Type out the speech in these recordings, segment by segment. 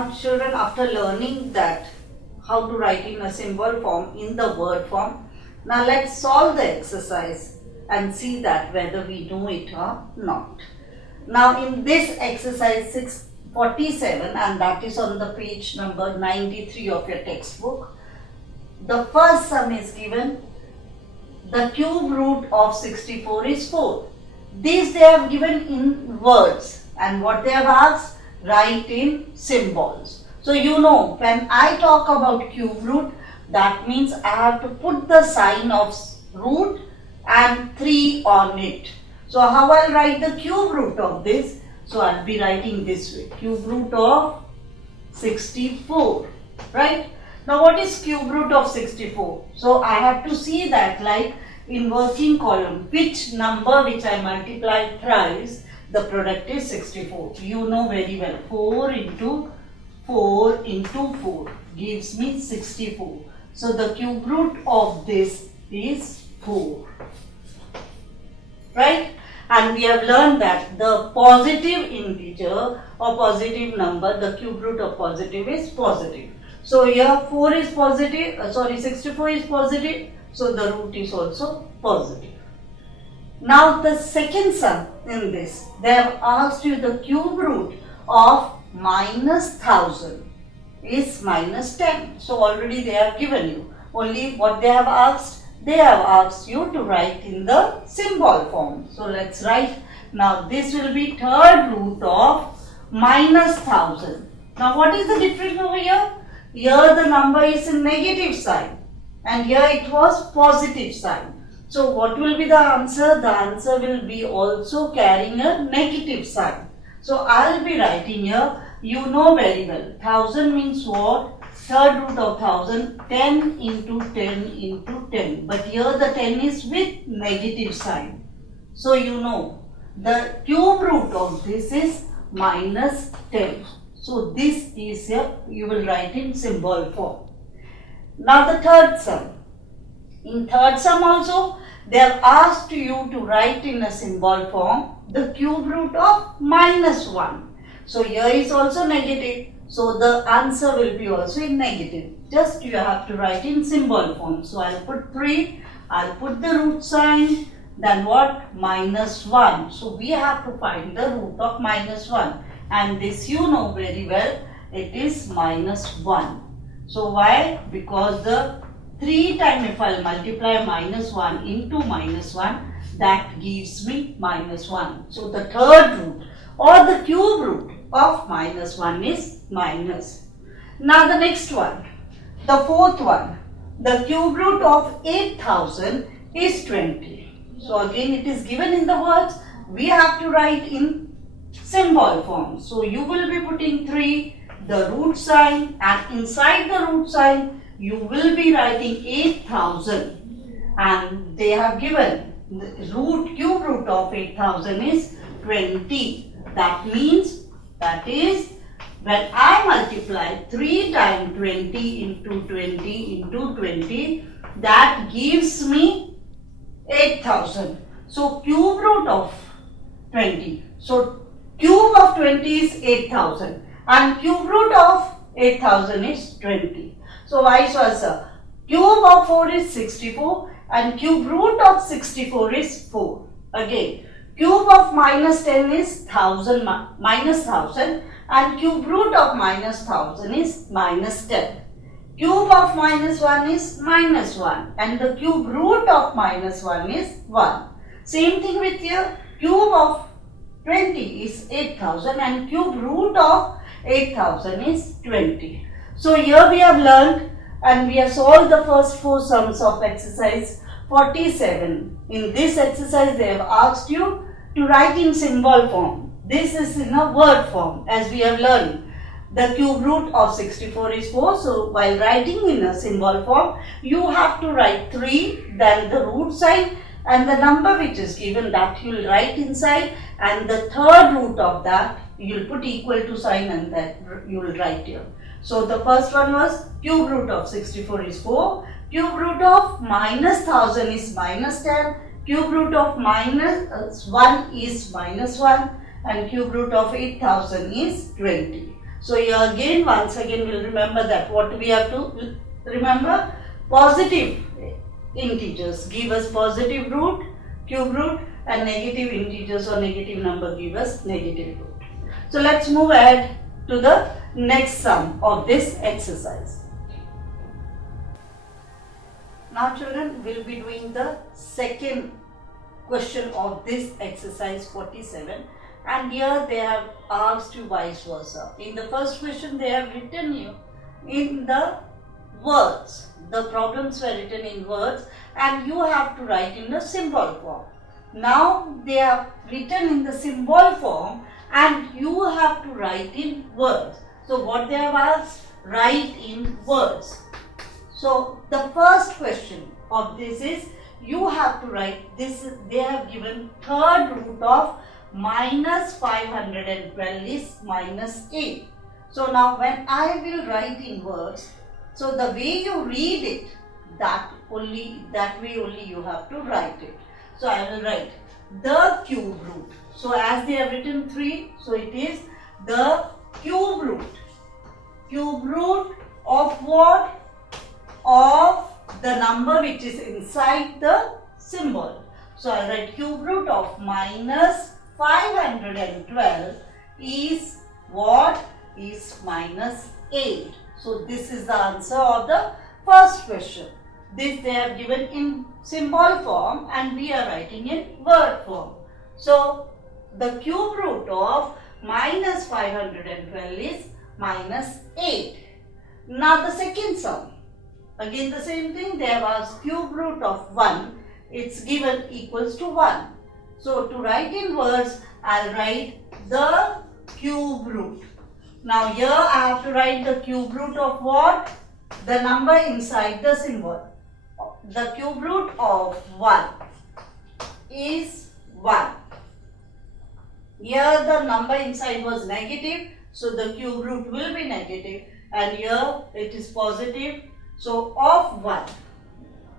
Now children, after learning that how to write in a symbol form in the word form, now let's solve the exercise and see that whether we know it or not. Now in this exercise 647, and that is on the page number 93 of your textbook, the first sum is given. The cube root of 64 is 4. These they have given in words, and what they have asked, write in symbols. So you know, when I talk about cube root, that means I have to put the sign of root and 3 on it. So how I'll write the cube root of this? So I'll be writing this way, cube root of 64, right? Now what is cube root of 64? So I have to see that like in working column, which number which I multiply thrice, the product is 64. You know very well, 4 into 4 into 4 gives me 64. So the cube root of this is 4, right? And we have learned that the positive integer or positive number, the cube root of positive is positive. So here 4 is positive, 64 is positive, so the root is also positive. Now the second sum in this, they have asked you the cube root of minus 1000 is minus 10. So already they have given you. Only what they have asked? They have asked you to write in the symbol form. So let's write. Now this will be third root of minus 1000. Now what is the difference over here? Here the number is in negative sign and here it was positive sign. So what will be the answer? The answer will be also carrying a negative sign. So I'll be writing here, you know very well, 1000 means what? Third root of 1000, 10 into 10 into 10. But here the 10 is with negative sign. So you know, the cube root of this is minus 10. So this is here, you will write in symbol form. Now the third sum. In third sum also, they have asked you to write in a symbol form the cube root of minus 1. So here is also negative. So the answer will be also in negative. Just you have to write in symbol form. So I'll put 3, I'll put the root sign, then what? Minus 1. So we have to find the root of minus 1. And this you know very well, it is minus 1. So why? Because the 3 times if I multiply minus 1 into minus 1, that gives me minus 1. So the third root or the cube root of minus 1 is minus. Now the next one, the fourth one, the cube root of 8000 is 20. So again it is given in the words, we have to write in symbol form. So you will be putting 3, the root sign, and inside the root sign you will be writing 8000, and they have given the cube root of 8000 is 20. That means, that is, when I multiply 3 times 20 into 20 into 20, that gives me 8000. So cube root of 20. So cube of 20 is 8000 and cube root of 8000 is 20. So vice versa. Cube of 4 is 64 and cube root of 64 is 4. Again, cube of minus 10 is 1000 minus 1000 and cube root of minus 1000 is minus 10. Cube of minus 1 is minus 1 and the cube root of minus 1 is 1. Same thing with here, cube of 20 is 8000 and cube root of 8000 is 20. So here we have learned and we have solved the first 4 sums of exercise 47. In this exercise they have asked you to write in symbol form. This is in a word form as we have learned. The cube root of 64 is 4. So while writing in a symbol form, you have to write 3, then the root sign and the number which is given, that you will write inside, and the third root of that you will put equal to sign and that you will write here. So the first one was cube root of 64 is 4, cube root of minus 1000 is minus 10, cube root of minus 1 is minus 1 and cube root of 8000 is 20. So here again, once again we'll remember that what we have to remember, positive integers give us positive root, cube root, and negative integers or negative number give us negative root. So let's move ahead to the next sum of this exercise. Now children, we'll be doing the second question of this exercise 47, and here they have asked you vice versa. In the first question they have written you in the words, the problems were written in words and you have to write in the symbol form. Now they have written in the symbol form and you have to write in words. So what they have asked, write in words. So the first question of this is, you have to write this. They have given third root of minus 512 is minus 8. So now when I will write in words, so the way you read it, that way only you have to write it. So I will write the cube root. So as they have written 3, so it is the cube root. Cube root of what? Of the number which is inside the symbol. So I write cube root of minus 512 is what? Is minus 8. So this is the answer of the first question. This they have given in symbol form and we are writing in word form. So the cube root of minus 512 is minus 8. Now the second sum. Again the same thing, they have asked cube root of 1, it's given equals to 1. So to write in words, I'll write the cube root. Now here I have to write the cube root of what? The number inside the symbol. The cube root of 1 is 1. Here the number inside was negative, so the cube root will be negative, and here it is positive. So of 1,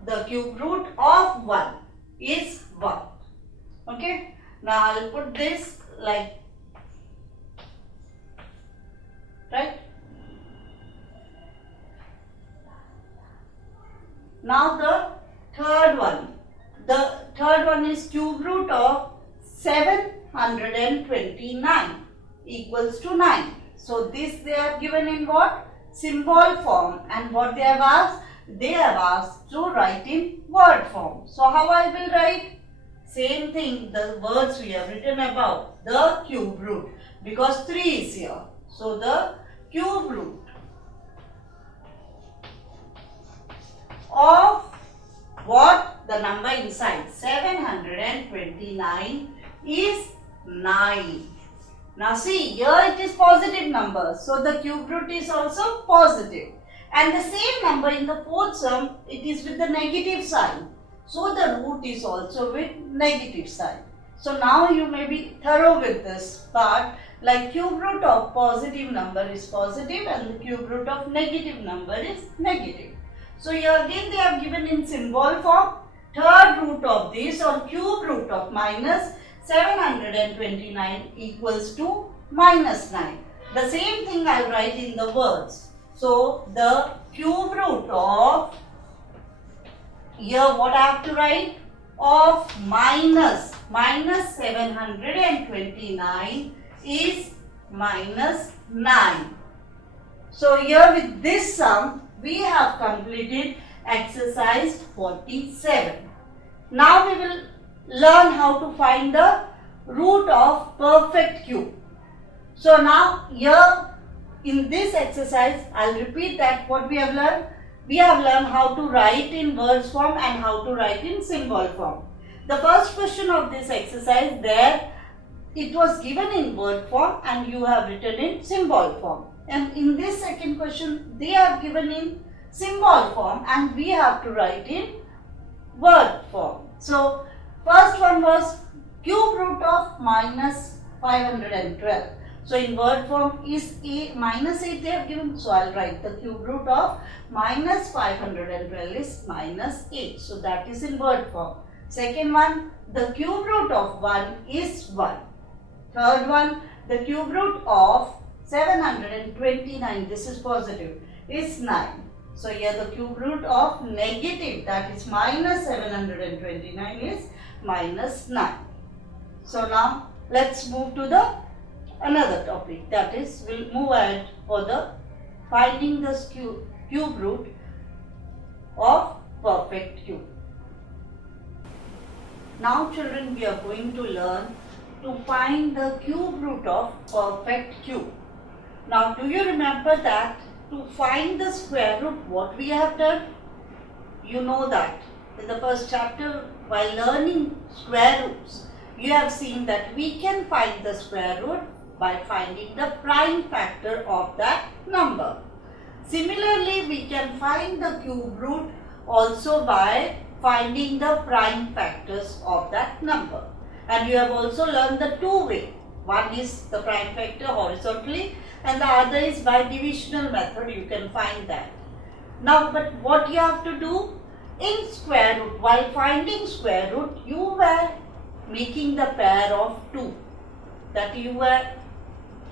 the cube root of 1 is 1. Okay. Now I will put this like, right. Now the third one. The third one is cube root of 729 equals to 9. So this they have given in what? Symbol form, and what they have asked? They have asked to write in word form. So how I will write? Same thing, the words we have written above, the cube root, because 3 is here. So the cube root of what? The number inside 729 is 9. Now see, here it is positive number, so the cube root is also positive. And the same number in the fourth sum, it is with the negative sign. So the root is also with negative sign. So now you may be thorough with this part, like cube root of positive number is positive and the cube root of negative number is negative. So here again they have given in symbol form, third root of this or cube root of minus 729 equals to minus 9. The same thing I will write in the words. So the cube root of, here what I have to write? Of minus 729 is minus 9. So here with this sum we have completed exercise 47. Now we will learn how to find the root of perfect cube. So now here in this exercise, I'll repeat that what we have learned. We have learned how to write in words form and how to write in symbol form. The first question of this exercise, there it was given in word form and you have written in symbol form. And in this second question, they are given in symbol form and we have to write in word form. So first one was cube root of minus 512. So in word form is minus 8 they have given. So I'll write the cube root of minus 512 is minus 8. So that is in word form. Second one, the cube root of 1 is 1. Third one, the cube root of 729, this is positive, is 9. So here the cube root of negative, that is minus 729, is minus 9. So now let's move to the another topic, that is we'll move ahead for the finding the cube root of perfect cube. Now children, we are going to learn to find the cube root of perfect cube. Now do you remember that to find the square root what we have done? You know that in the first chapter while learning square roots, you have seen that we can find the square root by finding the prime factor of that number. Similarly, we can find the cube root also by finding the prime factors of that number. And you have also learned the two way. One is the prime factor horizontally and the other is by divisional method, you can find that. Now, but what you have to do in square root, while finding square root, you were making the pair of 2. That you were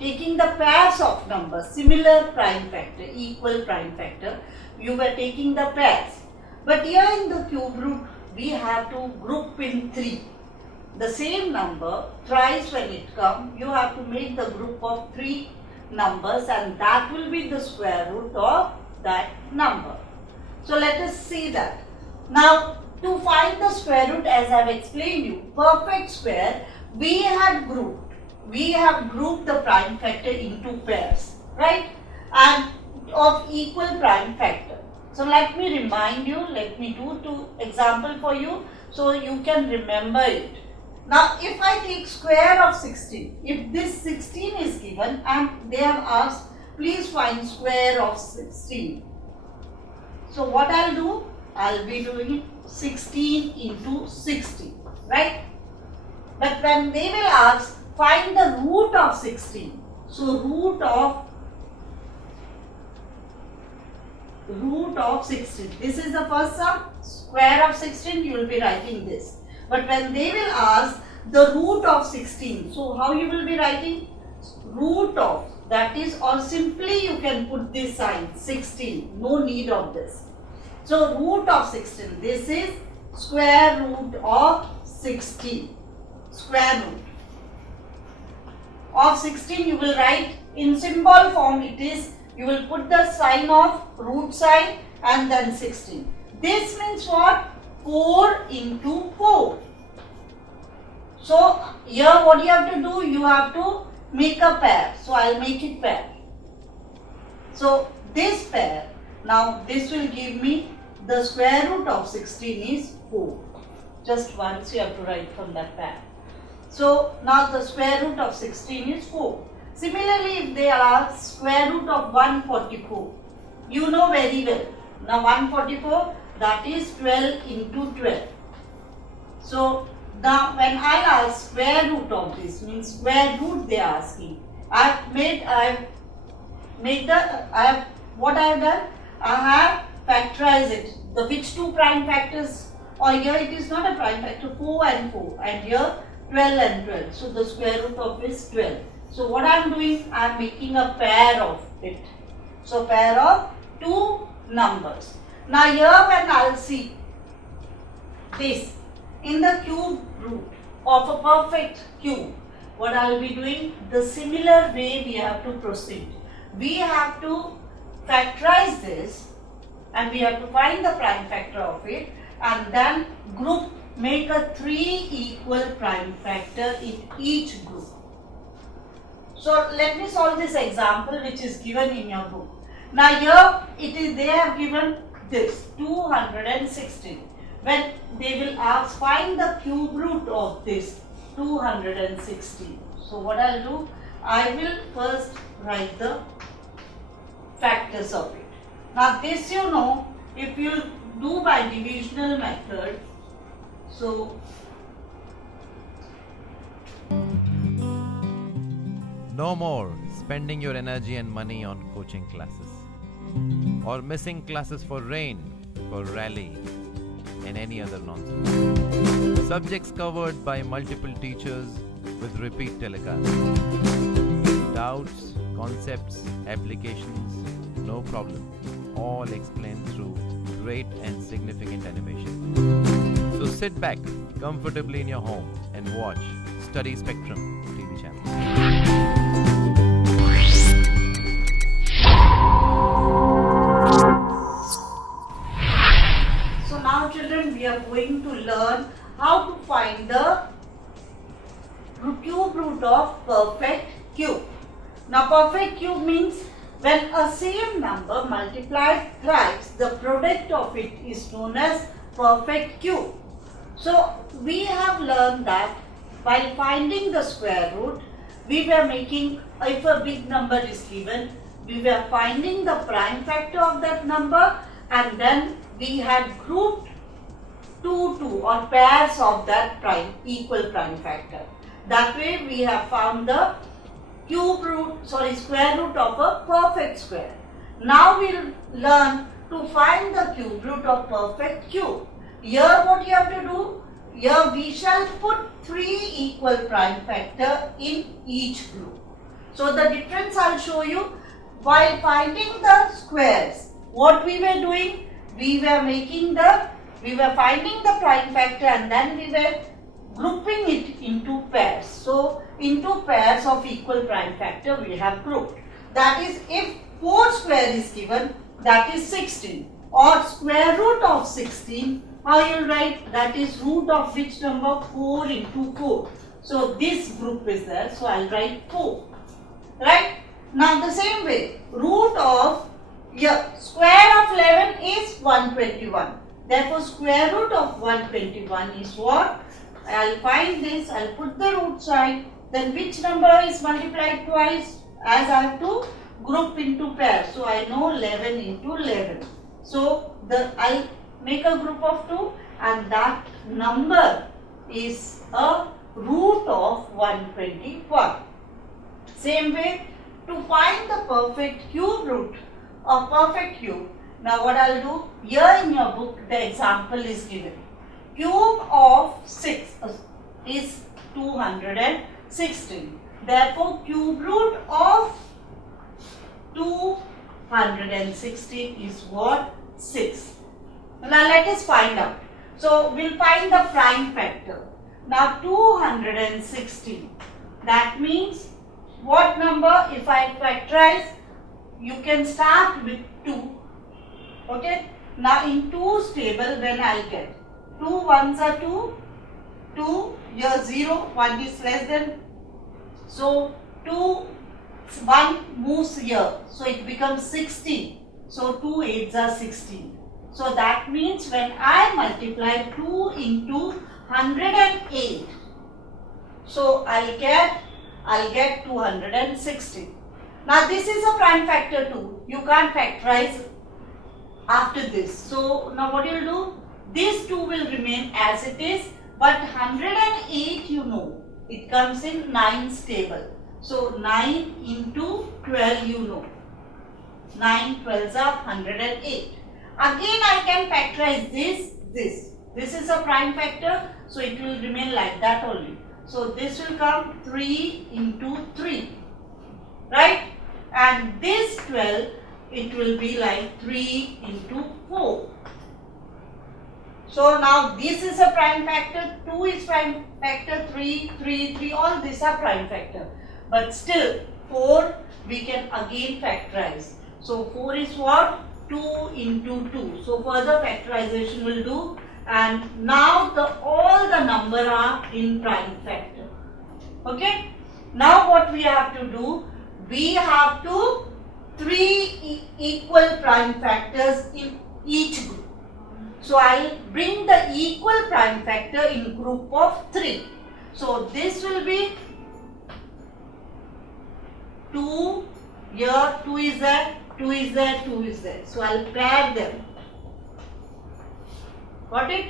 taking the pairs of numbers, similar prime factor, equal prime factor, you were taking the pairs. But here in the cube root, we have to group in 3. The same number, thrice when it comes, you have to make the group of 3 numbers and that will be the square root of that number. So let us see that. Now to find the square root, as I have explained you, perfect square, we have grouped the prime factor into pairs, right? And of equal prime factor. So let me remind you, let me do 2 example for you so you can remember it. Now if I take square of 16, if this 16 is given and they have asked please find square of 16. So what I'll do, I'll be doing 16 into 60, right? But when they will ask find the root of 16, so root of 16. This is the first sum, square of 16, you will be writing this. But when they will ask the root of 16, so how you will be writing? Root of, that is, or simply you can put this sign, 16, no need of this. So root of 16, this is square root of 16, square root of 16 you will write in symbol form, it is, you will put the sign of root sign and then 16. This means what? 4 into 4. So here what you have to do, you have to make a pair. So I will make it pair. So this pair, now this will give me the square root of 16 is 4. Just once you have to write from that pair. So now the square root of 16 is 4. Similarly, if they are square root of 144, you know very well. Now 144, that is 12 into 12. So now when I ask square root of this, means square root they are asking. What I have done? I have factorized it. The which 2 prime factors? Or here it is not a prime factor, 4 and 4, and here 12 and 12. So the square root of is 12. So what I am doing, I am making a pair of it. So pair of 2 numbers. Now here when I will see this in the cube root of a perfect cube, what I will be doing, the similar way we have to proceed. We have to factorize this and we have to find the prime factor of it and then group, make a 3 equal prime factor in each group. So let me solve this example which is given in your book. Now here it is, they have given this 216. When they will ask find the cube root of this 216. So what I will do, I will first write the factors of it. Now this you know, if you do by divisional method, so no more spending your energy and money on coaching classes or missing classes for rain, for rally and any other nonsense. Subjects covered by multiple teachers with repeat telecasts. Doubts, Concepts, applications, no problem. All explained through great and significant animation. So sit back comfortably in your home and watch Study Spectrum TV channel. So now children, we are going to learn how to find the cube root of perfect cube. Now perfect cube means when a same number multiplied thrice, the product of it is known as perfect cube. So we have learned that while finding the square root, we were making, if a big number is given, we were finding the prime factor of that number, and then we had grouped two or pairs of that equal prime factor. That way we have found the square root of a perfect square. Now we'll learn to find the cube root of perfect cube. Here what you have to do, here we shall put 3 equal prime factor in each group. So the difference I'll show you. While finding the squares, what we were doing, we were finding the prime factor and then we were grouping it into pairs. So into pairs of equal prime factor we have grouped. That is, if 4 square is given, that is 16, or square root of 16, how you will write, that is root of which number? 4 into 4. So this group is there, so I will write 4. Right? Now the same way, root of, square of 11 is 121. Therefore square root of 121 is what? I will find this, I will put the root sign, then which number is multiplied twice? As I have to group into pairs. So I know 11 into 11. So I will make a group of 2 and that number is a root of 121. Same way, to find the perfect cube root of perfect cube, now what I will do, here in your book the example is given. Cube of 6 is 216. Therefore, cube root of 216 is what? 6. Now let us find out. So we'll find the prime factor. Now 216. That means what number? If I factorize, you can start with 2. Okay. Now in 2's table, when I'll get 2 ones are 2, 2, here 0, 1 is less than. So 2, 1 moves here. So it becomes 16. So 2 8s are 16. So that means when I multiply 2 into 108, so I'll get 260. Now this is a prime factor too. You can't factorize after this. So now what you will do? This 2 will remain as it is, but 108 you know, it comes in 9's table. So 9 into 12 you know. 9 12s are 108. Again I can factorize this. This is a prime factor, so it will remain like that only. So this will come 3 into 3, right? And this 12, it will be like 3 into 4. So now this is a prime factor, 2 is prime factor, 3, 3, 3, all these are prime factor. But still 4 we can again factorize. So 4 is what? 2 into 2. So further factorization will do. And now all the number are in prime factor. Okay. Now what we have to do? We have to 3 equal prime factors in each group. So I will bring the equal prime factor in group of 3. So this will be 2, here 2 is there, 2 is there, 2 is there. So I will pair them. Got it?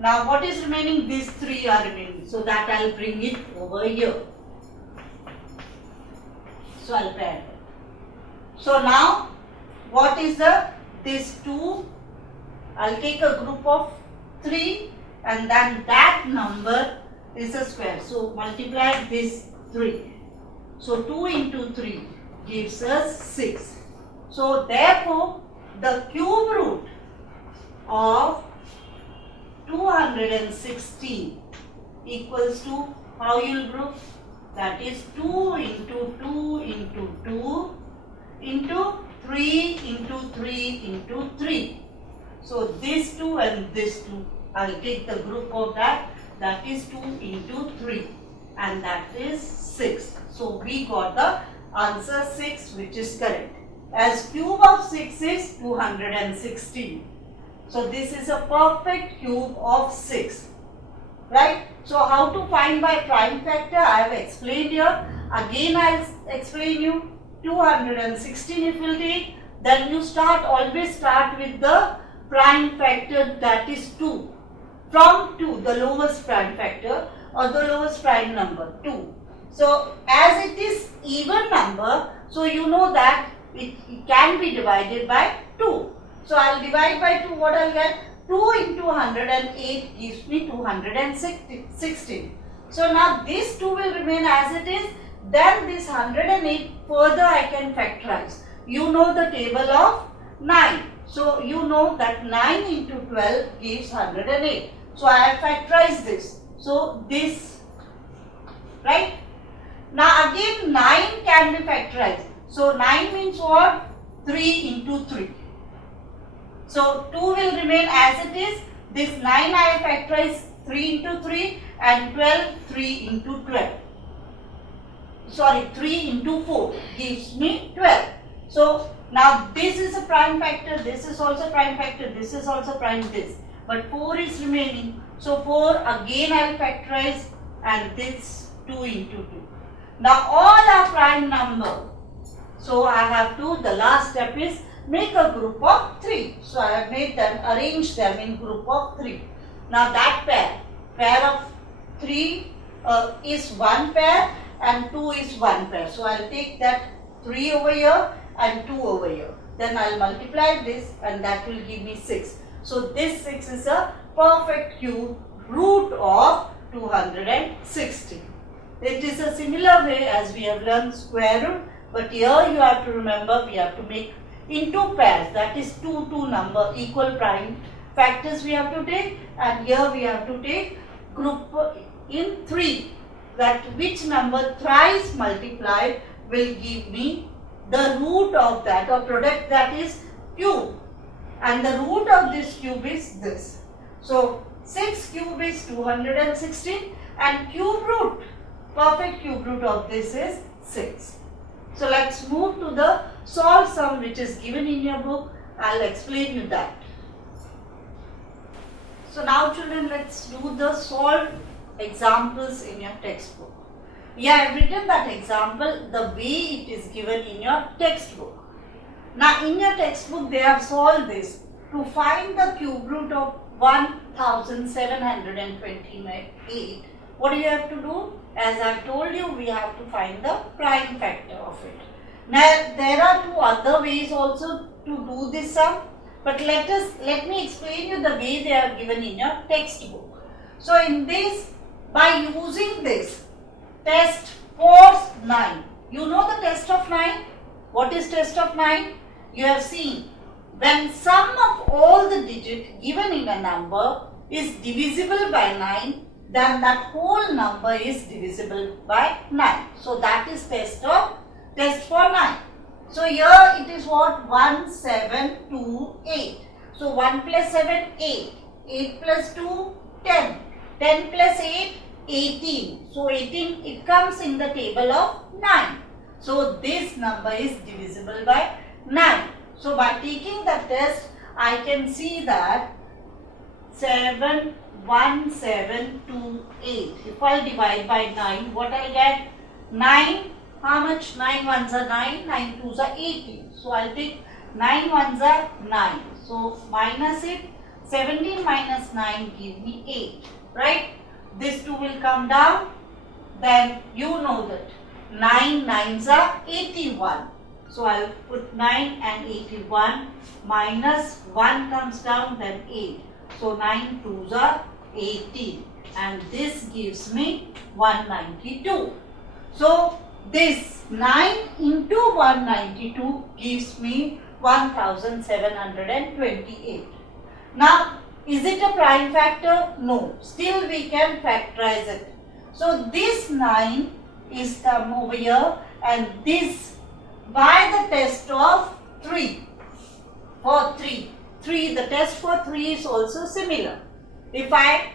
Now what is remaining? These 3 are remaining. So that I will bring it over here. So I will pair them. So now what is this 2? I will take a group of 3 and then that number is a square. So multiply this 3. So 2 into 3. gives us 6. So therefore, the cube root of 216 equals to, how you will prove? That is 2 into 2 into 2 into 3 into 3 into 3. So this 2 and this 2, I will take the group of that is 2 into 3 and that is 6. So we got the answer 6, which is correct. As cube of 6 is 216. So this is a perfect cube of 6. Right? So how to find by prime factor I have explained here. Again I will explain you. 216 if you will take, then you always start with the prime factor, that is 2. From 2, the lowest prime factor or the lowest prime number, 2. So as it is even number, so you know that it can be divided by 2. So I will divide by 2, what I will get? 2 into 108 gives me 216. So now this 2 will remain as it is. Then this 108 further I can factorize. You know the table of 9. So you know that 9 into 12 gives 108. So I have factorized this. So this, right? Now again 9 can be factorized. So 9 means what? 3 into 3. So 2 will remain as it is. This 9 I have factorized 3 into 3 and 12 3 into 12. Sorry, 3 into 4 gives me 12. So now this is a prime factor, this is also prime factor, this is also prime this. But 4 is remaining. So 4 again I will factorize and this 2 into 2. Now all are prime number. So I have to, the last step is make a group of 3. So I have made them, arrange them in group of 3. Now that pair of 3 is one pair and 2 is one pair. So I will take that 3 over here and 2 over here. Then I will multiply this and that will give me 6. So this 6 is a perfect cube root of 260. It is a similar way as we have learned square root, but here you have to remember we have to make into pairs, that is 2 number equal prime factors we have to take, and here we have to take group in 3, that which number thrice multiplied will give me the root of that or product, that is cube, and the root of this cube is this. So 6 cube is 216 and cube root, perfect cube root of this is 6. So let's move to the solve sum which is given in your book. I'll explain you that. So now children, let's do the solve examples in your textbook. Yeah, I have written that example the way it is given in your textbook. Now in your textbook they have solved this. To find the cube root of 1728, what do you have to do? As I have told you, we have to find the prime factor of it. Now there are 2 other ways also to do this sum, but let me explain you the way they are given in your textbook. So in this, by using this test for 9, you know the test of 9? What is test of 9? You have seen, when sum of all the digits given in a number is divisible by 9, then that whole number is divisible by 9. So that is test for 9. So here it is what? 1, 7, 2, 8. So 1 plus 7, 8. 8 plus 2, 10. 10 plus 8, 18. So 18, it comes in the table of 9. So this number is divisible by 9. So by taking the test, I can see that 7, 1, 7, 2, 8. If I divide by 9, what I get? 9, how much? 9 ones are 9, 9 twos are 18. So I'll take 9 ones are 9. So minus it, 17 minus 9 give me 8. Right? This 2 will come down. Then you know that 9 nines are 81. So I'll put 9 and 81, minus 1 comes down, then 8. So 9 twos are 18 and this gives me 192. So this 9 into 192 gives me 1728. Now, is it a prime factor? No. Still we can factorize it. So, this 9 is come over here and this by the test of 3. For 3. The test for 3 is also similar. If I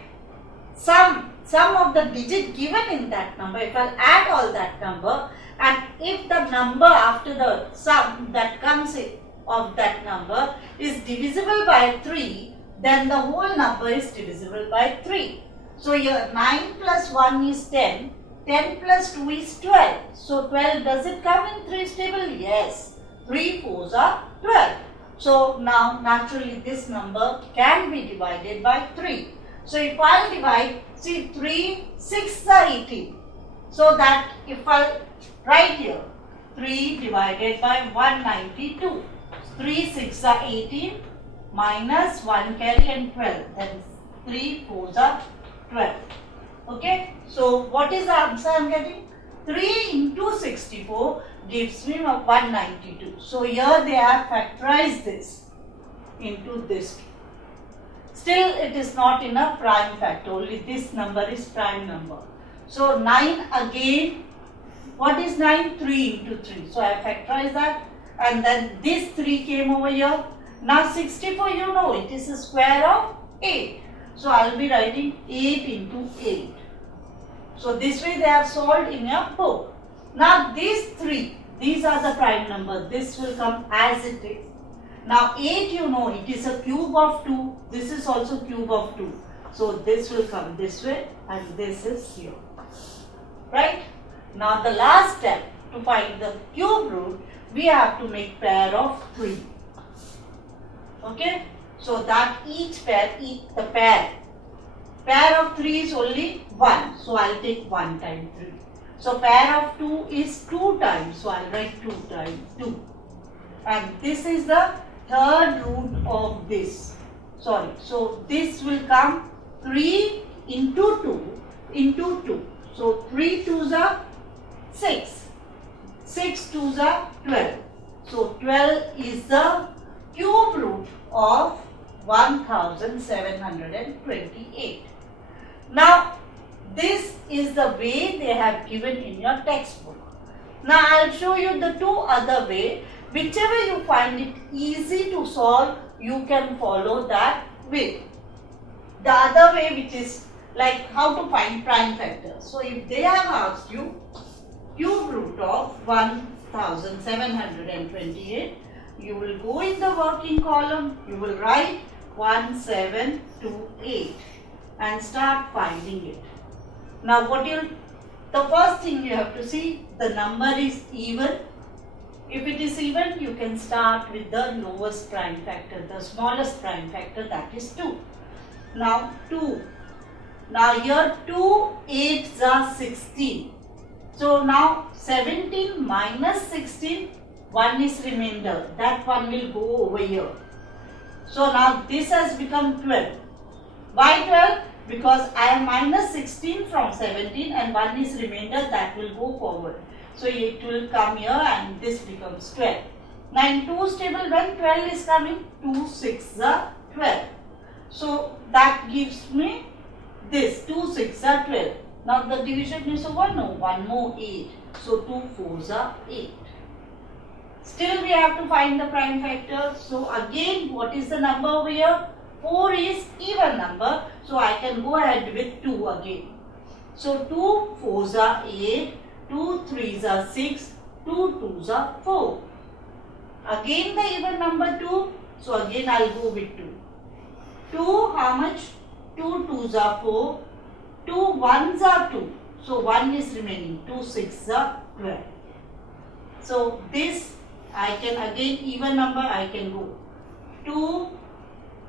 sum of the digit given in that number, if I add all that number, and if the number after the sum that comes in of that number is divisible by 3, then the whole number is divisible by 3. So here 9 plus 1 is 10, 10 plus 2 is 12. So 12, does it come in 3's table? Yes. 3 4s are 12. So now naturally this number can be divided by 3. So if I divide, see 3 6 are 18. So that if I write here 3 divided by 192, 3 6 are 18 minus 1 carry and 12, then 3 4s are 12. Okay, so what is the answer I am getting? 3 into 64 gives me 192. So here they have factorized this into this. Still it is not in a prime factor, only this number is prime number. So 9 again, what is 9? 3 into 3. So I factorize that and then this 3 came over here. Now 64, you know, it is a square of 8. So I will be writing 8 into 8. So this way they have solved in your book. Now these 3, these are the prime number. This will come as it is. Now 8, you know, it is a cube of 2. This is also cube of 2. So this will come this way and this is here. Right? Now the last step to find the cube root, we have to make pair of 3. Okay? So that each pair, the pair of 3 is only 1. So I'll take 1 times 3. So pair of 2 is 2 times. So I'll write 2 times 2. And this is the third root of this. Sorry. So this will come 3 into 2 into 2. So 3 2s are 6. 6 2s are 12. So 12 is the cube root of 1728. Now this is the way they have given in your textbook. Now I will show you the two other way. Whichever you find it easy to solve, you can follow that way. The other way, which is like how to find prime factors. So if they have asked you cube root of 1728, you will go in the working column, you will write 1728 and start finding it. Now the first thing you have to see, the number is even. If it is even, you can start with the lowest prime factor, the smallest prime factor, that is 2. Now 2. Now here 2 8s are 16. So now 17 minus 16, 1 is remainder. That one will go over here. So now this has become 12. Why 12? Because I am minus 16 from 17 and 1 is remainder, that will go forward. So it will come here and this becomes 12. Now in 2's table, when 12 is coming, 2 6 are 12. So that gives me this, 2 6 are 12. Now the division is over, no, 1 more 8. So 2 4s are 8. Still we have to find the prime factor. So again, what is the number over here? 4 is even number. So I can go ahead with 2 again. So 2 4s are 8. 2 3s are 6, 2 2s are 4. Again the even number 2, so again I will go with 2. 2 how much? 2 2s are 4, 2 1s are 2, so 1 is remaining, 2 6s are 12. So this I can again even number I can go. 2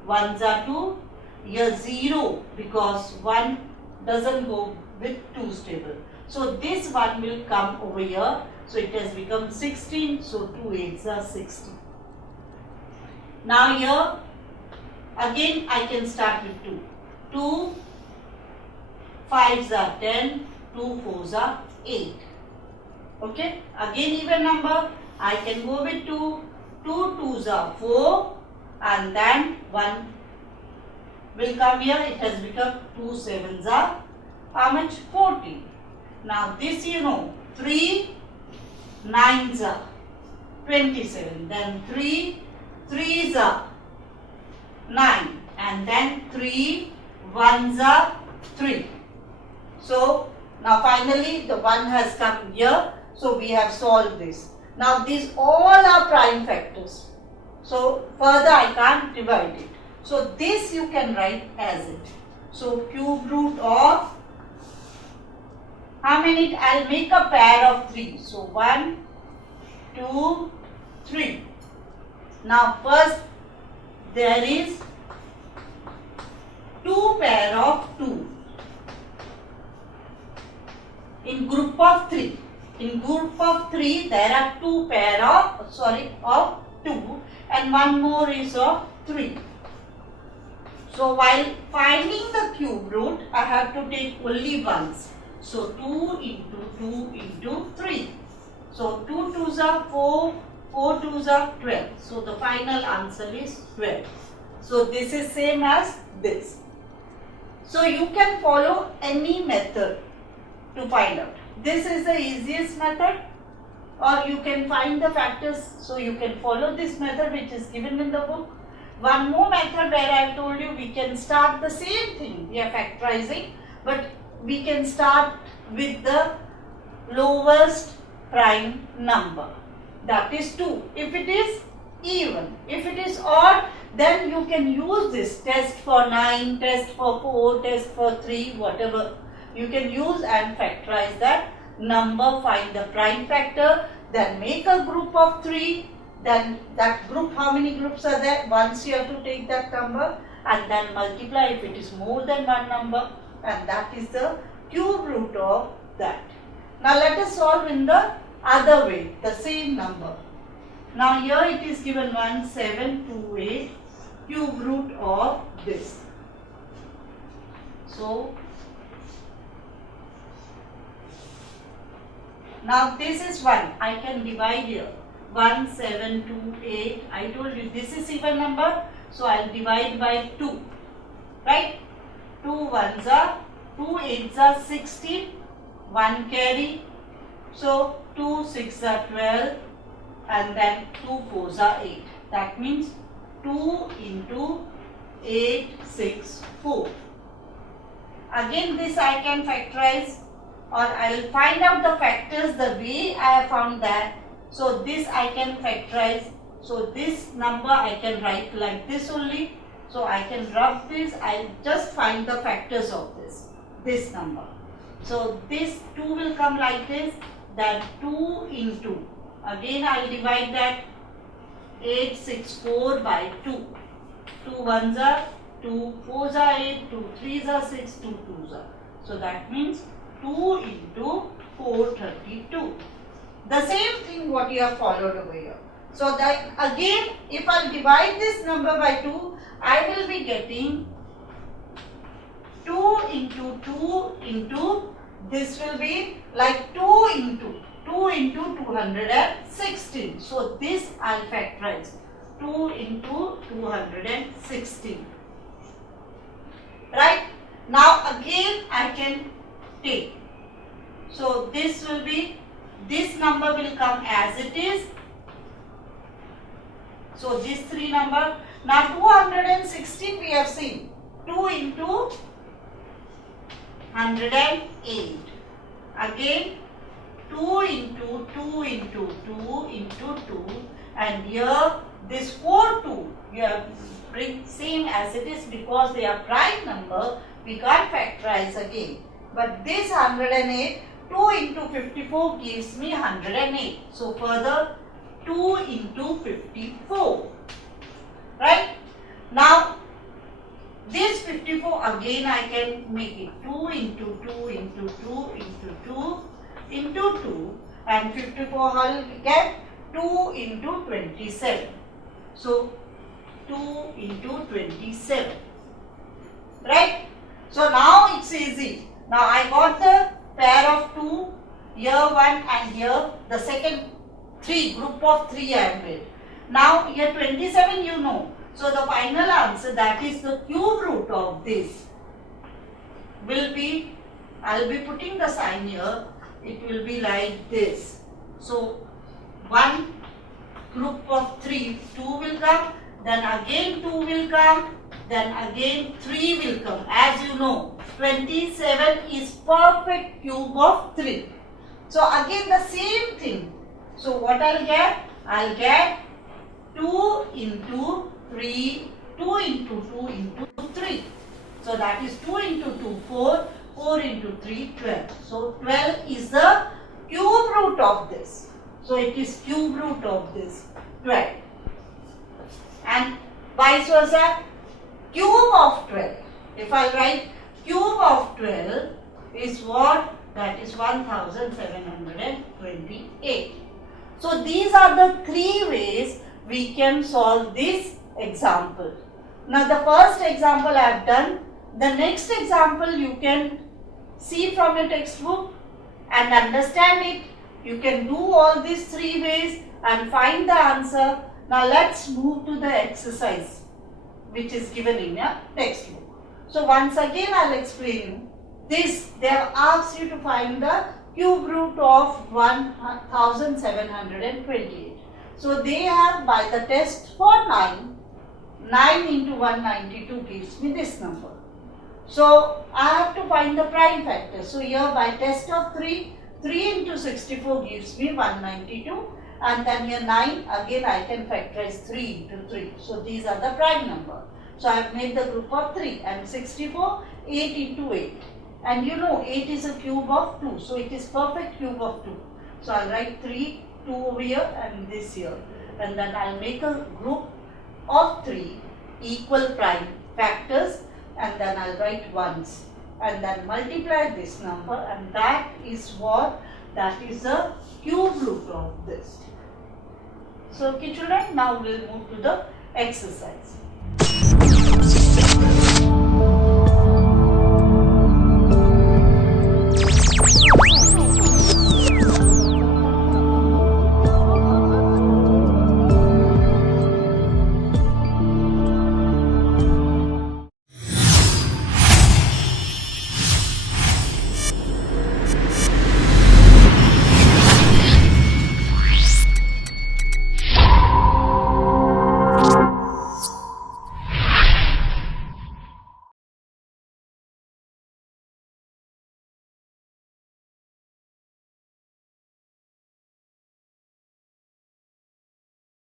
1s are 2, here 0 because 1 doesn't go with 2's table. So this one will come over here. So it has become 16. So 2 8s are 16. Now here again I can start with 2. 2 5s are 10. 2 4s are 8. Okay, again even number, I can go with 2, 2 2s are 4 and then 1 will come here, it has become 2 7s are how much? 14. Now this you know, 3 9s are 27, then 3 3s are 9 and then 3 1s are 3. So now finally the 1 has come here, so we have solved this. Now these all are prime factors, so further I can't divide it. So this you can write as it. So cube root of, how many? I'll make a pair of 3. So 1, 2, 3. Now first there is 2 pair of 2 in group of 3. In group of 3 there are 2 pair of, of 2 and one more is of 3. So while finding the cube root, I have to take only ones. So 2 into 2 into 3. So 2 2s are 4, 4 2s are 12. So the final answer is 12. So this is same as this. So you can follow any method to find out. This is the easiest method, or you can find the factors. So you can follow this method which is given in the book. One more method where I have told you we can start the same thing, we are factorizing, but we can start with the lowest prime number, that is 2. If it is even, if it is odd, then you can use this test for 9, test for 4, test for 3, whatever you can use and factorize that number, find the prime factor, then make a group of 3. Then that group, how many groups are there? Once you have to take that number and then multiply if it is more than one number, and that is the cube root of that. Now let us solve in the other way, the same number. Now here it is given 1728 cube root of this. So now this is 1, I can divide here. 1728, I told you this is even number, so I'll divide by 2, right? 2 1s are, 2 8s are 16, 1 carry, so 2 6s are 12 and then 2 4s are 8. That means 2 into 8 6 4. Again this I can factorize, or I will find out the factors the way I have found that. So this I can factorize. So this number I can write like this only. So I can rub this. I'll just find the factors of this number. So this 2 will come like this. Then 2 into, again I'll divide that 864 by 2. 2 1s are 2, 4s are 8, 2 3s are 6, 2 2s are. So that means 2 into 432. The same thing what you have followed over here. So that again, if I divide this number by 2, I will be getting 2 into 2 into, this will be like 2 into 216. So this I will factorize. 2 into 216. Right? Now again I can take. So this will be, this number will come as it is. So these 3 number. Now 216 we have seen. 2 into 108. Again 2 into 2 into 2 into 2, and here this 4 2 you have bring same as it is because they are prime number, we can't factorize again. But this 108, 2 into 54 gives me 108. So further 2 into 54. Right? Now this 54 again I can make it 2 into 2 into 2 into 2 into 2, and 54 how will we get? 2 into 27. So 2 into 27. Right? So now it's easy. Now I got the pair of 2. here 1 and here the second 3, group of 3 I have made. Now here 27 you know. So the final answer, that is the cube root of this, will be, I will be putting the sign here, it will be like this. So 1 group of 3, 2 will come, then again 2 will come, then again 3 will come. As you know, 27 is perfect cube of 3. So again the same thing. So what I'll get? I'll get 2 into 3, 2 into 2 into 3. So that is 2 into 2, 4, 4 into 3, 12. So 12 is the cube root of this. So it is cube root of this, 12. And vice versa, cube of 12. If I write cube of 12 is what? That is 1728. So these are the 3 ways we can solve this example. Now the first example I have done. The next example you can see from your textbook and understand it. You can do all these 3 ways and find the answer. Now let's move to the exercise which is given in your textbook. So once again I will explain you. This, they have asked you to find the cube root of 1728. So they have, by the test for 9 into 192 gives me this number. So I have to find the prime factor. So here by test of 3 into 64 gives me 192, and then here 9, again I can factorize 3 into 3. So these are the prime number. So I have made the group of 3, and 64, 8 into 8. And you know 8 is a cube of 2. So it is perfect cube of 2. So I'll write 3, 2 over here and this here. And then I'll make a group of 3 equal prime factors, and then I'll write ones. And then multiply this number, and that is what? That is the cube root of this. So okay children, now we'll move to the exercise.